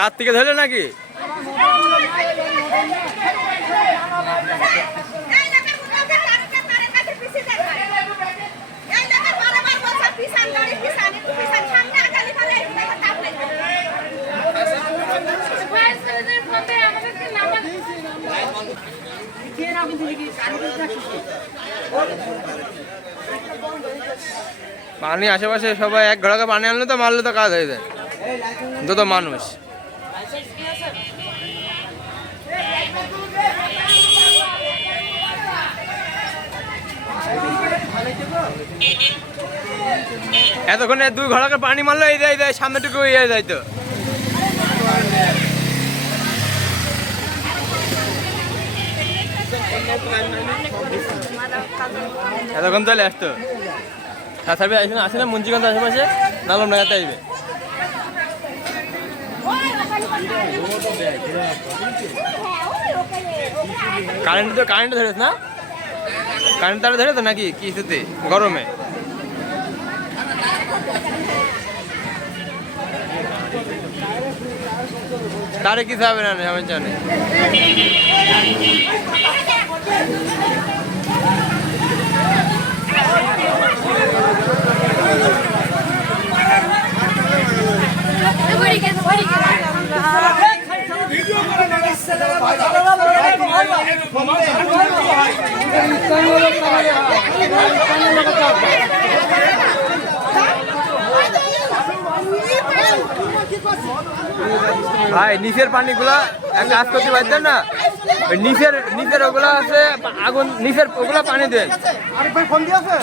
তার থেকে ধরলে নাকি? পানি আশেপাশে সবাই এক ঘোড়াকে পানি আনলে তো মারলে তো কাজ হয়ে যায়, যত মানুষ। এতক্ষণে 2 ঘোড়াকে পানি মারলো এই দেয় সামনেটুকু ইয়ে যায় তো। এতক্ষণ তাহলে আসতো সাথে আসে না মুন্সিগঞ্জ আশেপাশে নালমডাঙ্গাতে আসবে। কারেন্ট ধরেছ না? কারেন্ট তারা ধরে তো নাকি কিছুতে গরমে? তারে কিছু হবে না আমি জানি। ভাই নিচের পানিগুলা এক কাজ করতে পারতেন না? ওই নিচের ওগুলা আছে আগুন, নিচের ওগুলা পানি দেন। ফোন দিয়েছে